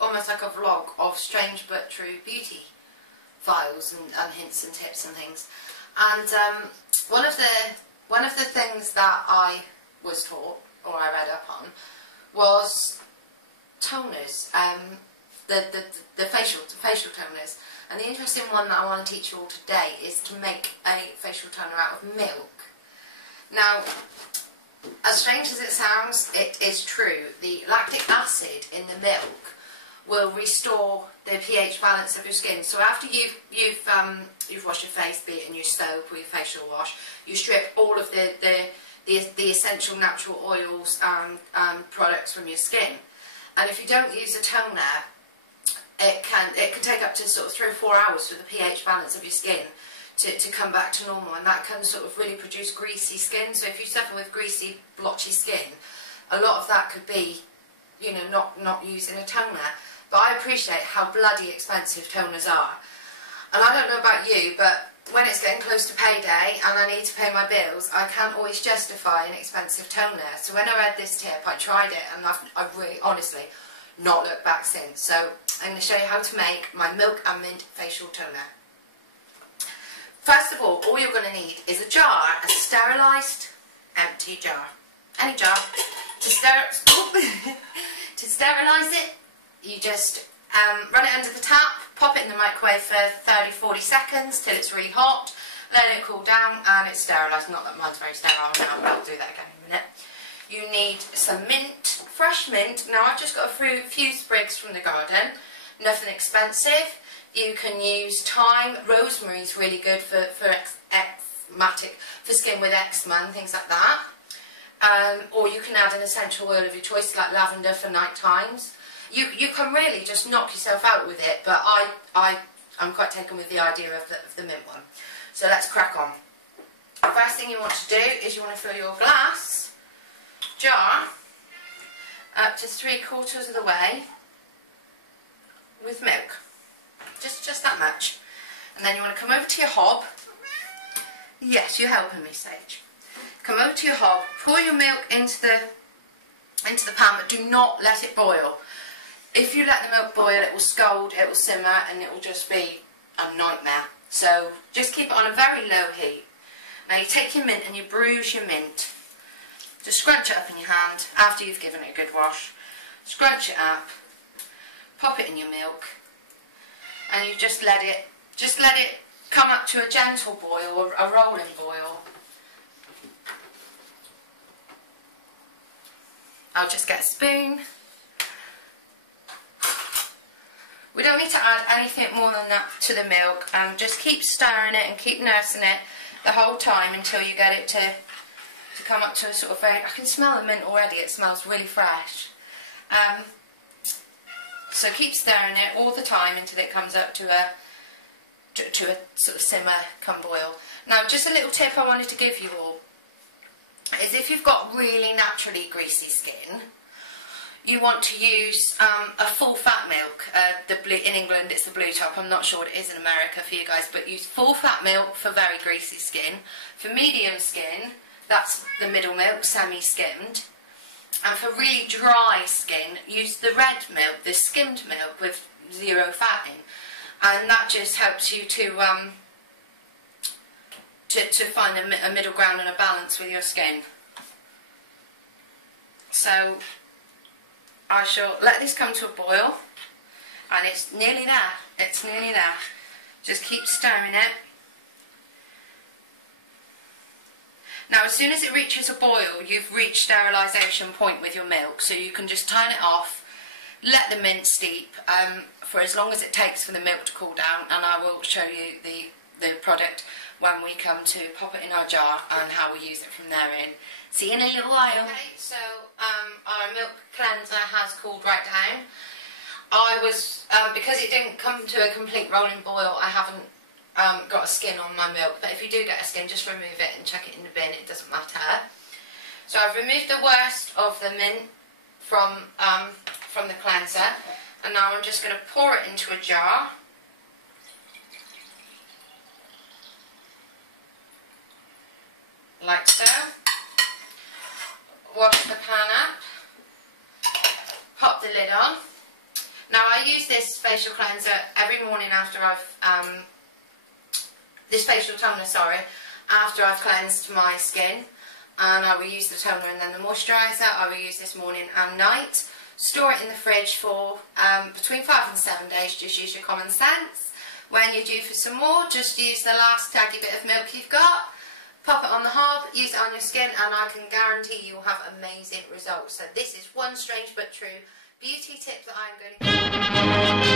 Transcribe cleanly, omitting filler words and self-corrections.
almost like a vlog of strange but true beauty files and hints and tips and things. And one of the things that I was taught, or I read up on, was toners, the facial toners. And the interesting one that I want to teach you all today is to make a facial toner out of milk. Now, as strange as it sounds, it is true. The lactic acid in the milk will restore the pH balance of your skin. So after you've washed your face, be it in your soap or your facial wash, you strip all of the essential natural oils and products from your skin. And if you don't use a toner, it can take up to sort of 3 or 4 hours for the pH balance of your skin to come back to normal, and that can sort of really produce greasy skin. So if you suffer with greasy, blotchy skin, a lot of that could be, you know, not using a toner. But I appreciate how bloody expensive toners are. And I don't know about you, but when it's getting close to payday and I need to pay my bills, I can't always justify an expensive toner. So when I read this tip, I tried it, and I've really, honestly, not looked back since. So I'm going to show you how to make my milk and mint facial toner. First of all you're going to need is a jar, a sterilised, empty jar. Any jar. To sterilise it, you just run it under the tap, pop it in the microwave for 30-40 seconds till it's really hot, let it cool down, and it's sterilised. Not that mine's very sterile now, but I'll do that again in a minute. You need some mint, fresh mint. Now I've just got a few sprigs from the garden, nothing expensive. You can use thyme. Rosemary's really good for skin with eczema and things like that. Or you can add an essential oil of your choice, like lavender for night times. You can really just knock yourself out with it, but I'm quite taken with the idea of the mint one. So let's crack on. First thing you want to do is you want to fill your glass jar up to 3/4 of the way with milk. Just that much. And then you want to come over to your hob. Yes, you're helping me, Sage. Come over to your hob, pour your milk into the pan, but do not let it boil. If you let the milk boil, it will scald, it will simmer, and it will just be a nightmare. So just keep it on a very low heat. Now you take your mint and you bruise your mint. Just scrunch it up in your hand after you've given it a good wash. Scrunch it up, pop it in your milk, and you just let it come up to a gentle boil, or a rolling boil. I'll just get a spoon. We don't need to add anything more than that to the milk, and just keep stirring it and keep nursing it the whole time until you get it to come up to a sort of very, I can smell the mint already, it smells really fresh. So keep stirring it all the time until it comes up to a sort of simmer, come boil. Now just a little tip I wanted to give you all is if you've got really naturally greasy skin, you want to use a full fat milk. In England it's the Blue Top, I'm not sure what it is in America for you guys, but use full fat milk for very greasy skin. For medium skin, that's the middle milk, semi-skimmed. And for really dry skin, use the red milk, the skimmed milk with 0 fat in. And that just helps you to find a middle ground and a balance with your skin. So I shall let this come to a boil, and it's nearly there. It's nearly there. Just keep stirring it. Now as soon as it reaches a boil, you've reached sterilisation point with your milk, so you can just turn it off, let the mint steep for as long as it takes for the milk to cool down, and I will show you the product when we come to pop it in our jar and how we use it from there in. See you in a little while. Okay, so our milk cleanser has cooled right down. Because it didn't come to a complete rolling boil, I haven't got a skin on my milk, but if you do get a skin, just remove it and chuck it in the bin, it doesn't matter. So I've removed the worst of the mint from the cleanser, and now I'm just going to pour it into a jar. Like so. Wash the pan up, pop the lid on. Now I use this facial cleanser every morning after I've, this facial toner, sorry, after I've cleansed my skin. And I will use the toner and then the moisturiser. I will use this morning and night. Store it in the fridge for between 5 and 7 days. Just use your common sense. When you're due for some more, just use the last taggy bit of milk you've got. Pop it on the hob, use it on your skin, and I can guarantee you will have amazing results. So this is one strange but true beauty tip that I'm going to give.